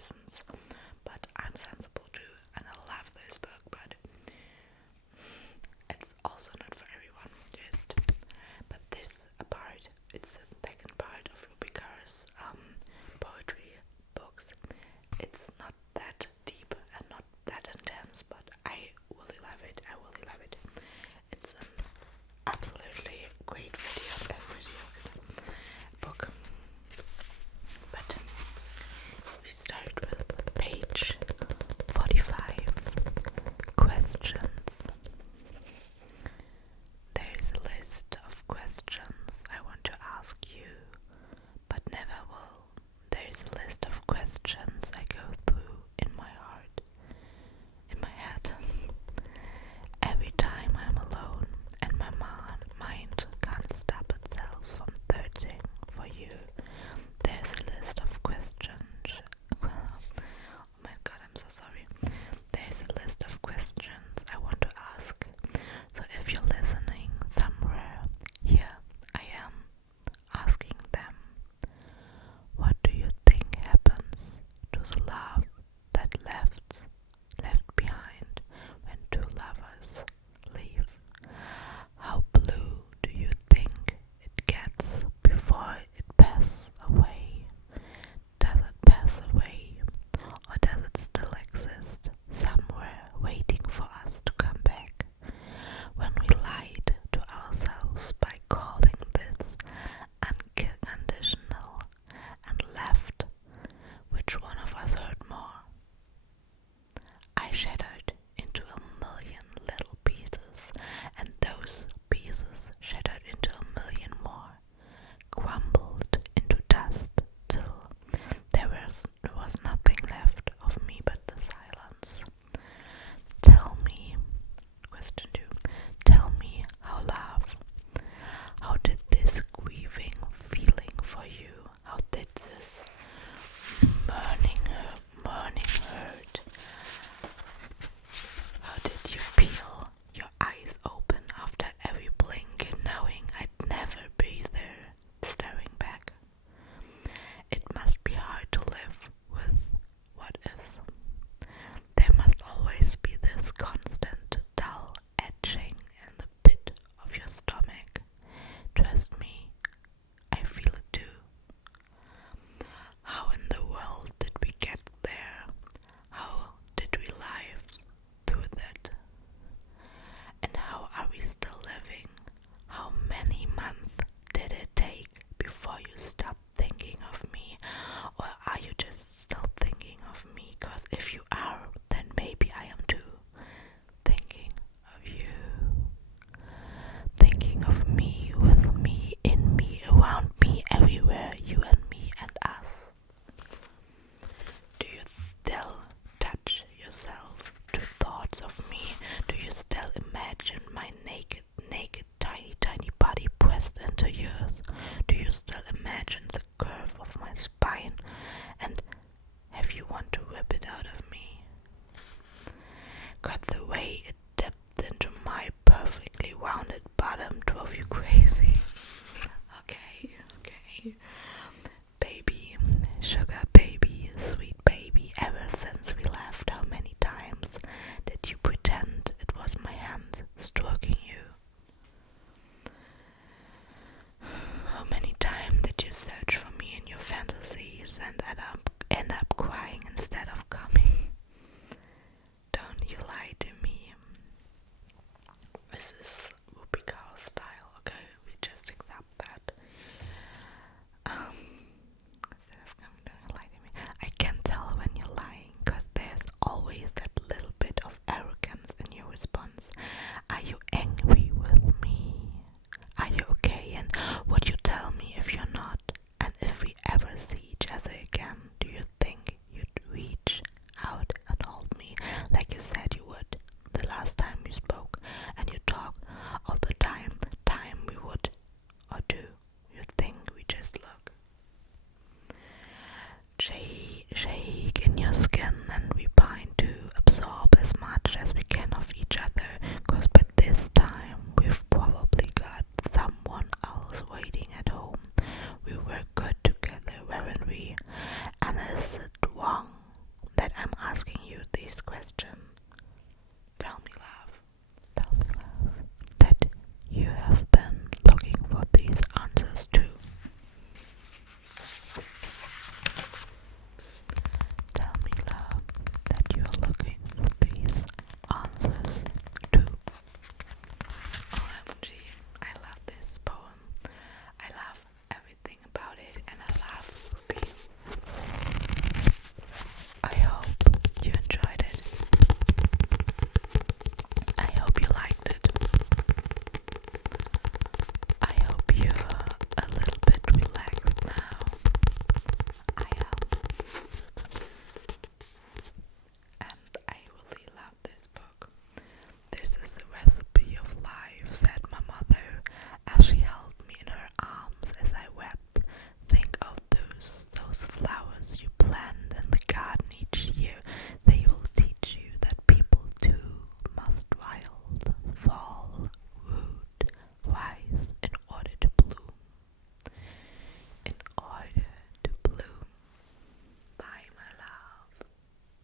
persons, but I'm sensible too, and I love this book, but it's also not for everyone. But this part, it's the second part of Ruby Kaur's poetry books. It's not that deep and not that intense, but I really love it. It's an absolutely great video book. But we start with page 45, questions. There's a list of questions I want to ask you, but never will. There's a list of questions I go through in my heart, in my head. Every time I'm alone and my mind can't stop itself from searching for you, there's a list of questions. Oh my god, I'm so sorry. There's a list of questions I want to ask. So if you're listening somewhere, here I am asking them. What do you think happens to the love that left behind when two lovers leave? How blue do you think it gets before it passes away? Does it pass away, or does it still exist somewhere waiting for us to come back? When we lied to ourselves by calling this unconditional and left, which one of us hurt more? I shattered into a million little pieces, and those pieces shattered into a million more, crumbled into dust till there was nothing left of me but the silence. Tell me, question 2, tell me how did this grieving feeling for you, how did this mourning hurt? How did you feel your eyes open after every blink, knowing I'd never be there, staring back? It must be hard to live with what ifs. There must always be this constant dull etching in the pit of your stomach. Trust me, I feel it too. How in the world did we get there? How did we live through that? And how are we still living? How many months did it take before you stopped thinking of me? Or are you just still thinking of me? 'Cause if you are, then maybe I am too. Thinking of you. Thinking of me, with me, in me, around me, everywhere, you and me and us. Do you still touch yourself to thoughts of me? Do you still imagine my naked, tiny body pressed into yours? Do you still imagine the curve of my spine? And have you want to